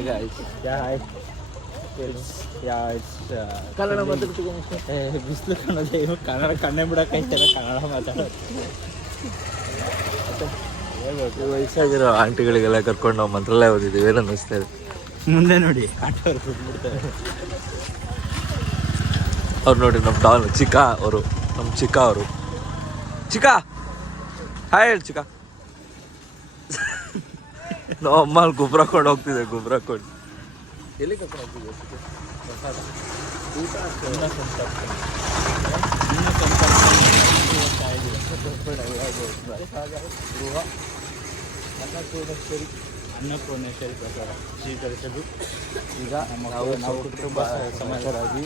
Hi guys. Hi. Kannada ಮಾತಾಡ್ತೀವಿ. ಬಿಸಿಲು ಕನ್ನಡ ಏನು ಕನ್ನಡ ಕಣ್ಣೇ ಬಿಡೋಕ್ಕೈತಲ್ಲ ಕನ್ನಡ ಮಾತಾಡೋದು. ವಯಸ್ಸಾಗಿರೋ ಆಂಟಿಗಳಿಗೆಲ್ಲ ಕರ್ಕೊಂಡು ನಾವು ಮಂತ್ರಾಲಯ ಓದಿದ್ದೀವಿ. ಏನು ಅನ್ನಿಸ್ತಾ ಇದೆ? ಮುಂದೆ ನೋಡಿ ಆಟೋರು ಬಿಟ್ಬಿಡ್ತಾರೆ. ಅವ್ರು ನೋಡಿ ನಮ್ಮ ಡಾನ್ ಚಿಕ್ಕ ಅವರು, ನಮ್ಮ ಚಿಕ್ಕ ಅವರು. ಚಿಕ್ಕ ಹಾಯ್ ಹೇಳಿ ಚಿಕ್ಕ. ನಾವು ಅಮ್ಮ ಅಲ್ಲಿ ಗೊಬ್ಬರ ಹಾಕೊಂಡು ಹೋಗ್ತಿದ್ದೆ. ಗೊಬ್ಬರ ಹಾಕೊಂಡು ಎಲ್ಲಿ ಕರ್ಕೊಂಡು ಹೋಗ್ತಿದ್ದೆ? ಅನ್ನಪೂರ್ಣೇಶ್ವರಿ ಪ್ರಸಾದ ಸ್ವೀಕರಿಸಲು ಈಗ ನಾವು ಕುಟುಂಬ ಸಮಾಚಾರಾಗಿ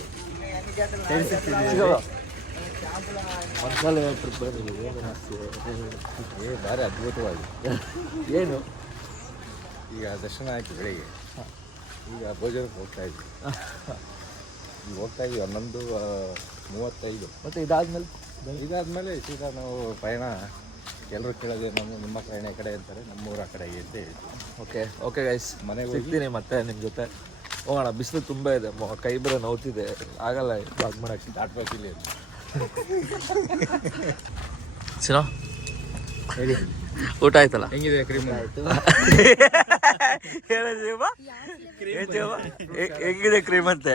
ಮಂತ್ರಾಲಯ ಟ್ರಿಪ್ ಬಂದಿದ್ದೀವಿ. ಭಾರಿ ಅದ್ಭುತವಾಗಿದೆ. ಏನು ಈಗ ದರ್ಶನ ಆಯಿತು ಬೆಳಿಗ್ಗೆ, ಈಗ ಭೋಜನಕ್ಕೆ ಹೋಗ್ತಾ ಇದ್ವಿ. ಈಗ ಹೋಗ್ತಾ ಇದ್ವಿ 11:35. ಮತ್ತು ಇದಾದ್ಮೇಲೆ ಸೀದಾ ನಾವು ಪಯಣ. ಎಲ್ಲರೂ ಕೇಳೋದೆ ನಿಮ್ಮ ಪ್ರಯಾಣ ಕಡೆ ಅಂತಾರೆ, ನಮ್ಮೂರ ಕಡೆಗೆ ಅಂತ ಹೇಳ್ತೀವಿ. ಓಕೆ ಗೈಸ್, ಮನೆಗೆ ಸಿಗ್ತೀನಿ ಮತ್ತೆ ನಿಮ್ಮ ಜೊತೆ ಹೋಗೋಣ. ಬಿಸಿಲು ತುಂಬ ಇದೆ, ಕೈ ಬರೋ ನೋವ್ತಿದೆ, ಆಗಲ್ಲ ಬಾಗ್ ಮಾಡೋಕ್ಕೆ. ದಾಟ್ಬೇಕಿಲ್ಲ ಸಿನೋ ಹೇಳಿ. ಊಟ ಆಯ್ತಲ್ಲ? ಹೆಂಗಿದೆ ಕ್ರೀಮ್? ಹೆಂಗಿದೆ ಕ್ರೀಮ್ ಅಂತೆ?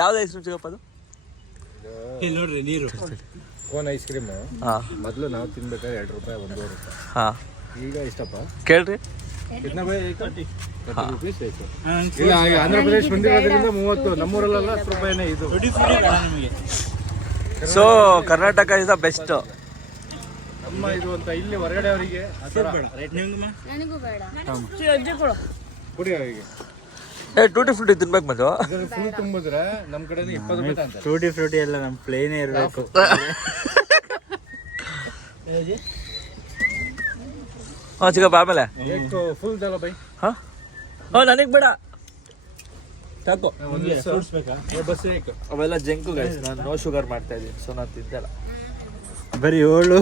ಯಾವ್ದು ಐಸ್ ಕ್ರೀಮ್ ಸಿಗಪ್ಪ ಅದು? ನೋಡ್ರಿ ನೀರು ಕೋನ್ ಐಸ್ ಕ್ರೀಮು. ಹಾಂ, ಮೊದಲು ನಾವು ತಿನ್ಬೇಕಾದ್ರೆ 2 ರೂಪಾಯಿ 1.5 ರೂಪಾಯಿ. ಹಾಂ, ಈಗ ಇಷ್ಟಪ್ಪ ಕೇಳ್ರಿ. ಕಿತ್ನಾ ಭಾಯ್? 30 ರೂಪೀಸ್ ಆಯ್ತು. ಇಲ್ಲ, ಆಂಧ್ರ ಪ್ರದೇಶ ಬಂದಿರೋದ್ರಿಂದ 30, ನಮ್ಮೂರಲ್ಲೆಲ್ಲ 10 ರೂಪಾಯಿನೇ ಇದು. ನಮಗೆ. So Karnataka is the best. ನಮ್ಮ ಇದು ಅಂತ ಇಲ್ಲಿ ಹೊರಗಡೆ ಅವರಿಗೆ ನನಗೂ ಬೇಡ. ಕುಡಿ ಅವರಿಗೆ ಟೂಟಿ ಫ್ರೂಟಿ ತಿನ್ಬೇಕು ಮತ್ತು ಫುಲ್ ತುಂಬಿದ್ರೆ ನಮ್ಮ ಕಡೆ 20 ರೂಪಾಯಿ ಅಂತ. ಟೂಟಿ ಫ್ರೂಟಿ ಎಲ್ಲ ನಮ್ಮ ಪ್ಲೇನೇ ಇರಬೇಕು. ಹಾಂ ಚಿಕ್ಕಪ್ಪ, ಆಮೇಲೆ ಫುಲ್ ದಲ್ಲ ಬೈ. ಹಾಂ ಹಾಂ, ನನಗೆ ಬೇಡ ಸಾಕು. ಬಸ್ ಅವೆಲ್ಲ ಜಂಕು ಗೈಸ್. ನಾನು ನೋ ಶುಗರ್ ಮಾಡ್ತಾ ಇದ್ದೀನಿ, ಸೊ ನಾನು ತಿಂತಲ್ಲ. ಬರೀ 7.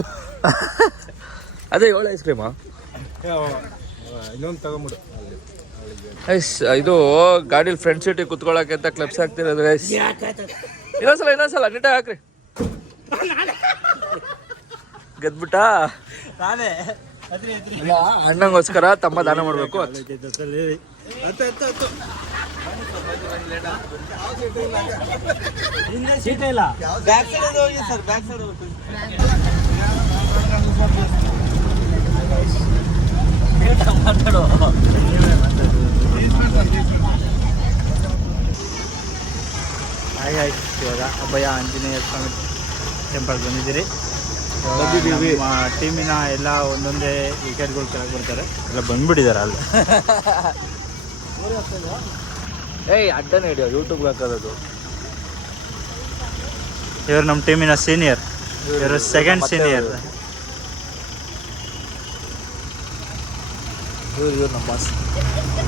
ಅದೇ 7 ಐಸ್ ಕ್ರೀಮಾ? ಇನ್ನೊಂದು ತಗೊಂಬಿಡು. ಐಸ್ ಇದು ಗಾಡೀಲಿ ಫ್ರಂಟ್ ಸೀಟಿಗೆ ಕುತ್ಕೊಳ್ಳೋಕೆ ಅಂತ ಕ್ಲಬ್ಸ್ ಹಾಕ್ತಿರೋದು ಗೈಸ್. ಇನ್ನೊಂದ್ಸಲ ನೀಟಾಗಿ ಹಾಕ್ರಿ. ಗೆದ್ಬಿಟ್ಟ ನಾನೇ ಅಣ್ಣಂಗೋಸ್ಕರ ತಮ್ಮ ದಾನ ಮಾಡಬೇಕು. ಸೀಟ್ ಇಲ್ಲ. ಇವಾಗ ಅಭಯ ಆಂಜನೇಯ ಸ್ವಾಮಿ ಟೆಂಪಲ್ ಬಂದಿದ್ದೀರಿ. ನಮ್ಮ ಟೀಮಿನ ಎಲ್ಲ ಒಂದೊಂದೇ ವಿಕೆಟ್ಗಳು ಕೆಳಗೆ ಬರ್ತಾರೆ, ಎಲ್ಲ ಬಂದ್ಬಿಟ್ಟಿದ್ದಾರೆ ಅಲ್ಲಿ. ಏಯ್ ಅಡ್ಡನೇ ಹಿಡಿಯೋ, ಯೂಟ್ಯೂಬ್ಗೆ ಹಾಕೋದು. ಇವರು ನಮ್ಮ ಟೀಮಿನ ಸೀನಿಯರ್, ಇವರು ಸೆಕೆಂಡ್ ಸೀನಿಯರ್. ಇವ್ರು ನಮ್ಮ ಬಾಸ್.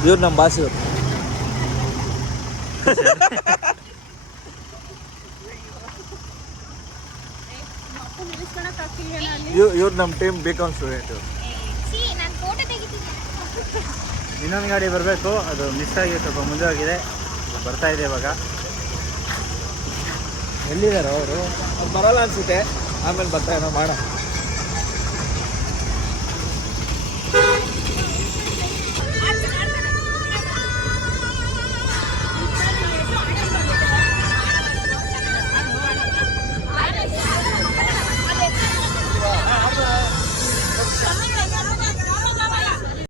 ಇವ್ರು ಇವ್ರು ನಮ್ಮ ಟೀಮ್ ಬಿಕಾಮ್ ಸ್ಟೂಡೆಂಟ್. ಇನ್ನೊಂದು ಗಾಡಿ ಬರಬೇಕು, ಅದು ಮಿಸ್ ಆಗಿ ಸ್ವಲ್ಪ ಮುಂದೆ ಹೋಗಿದೆ, ಬರ್ತಾ ಇದೆ ಇವಾಗ. ಎಲ್ಲಿದ್ದಾರೆ ಅವರು? ಬರಲ್ಲ ಅನ್ಸುತ್ತೆ, ಆಮೇಲೆ ಬರ್ತಾ ಏನೋ ಮಾಡ.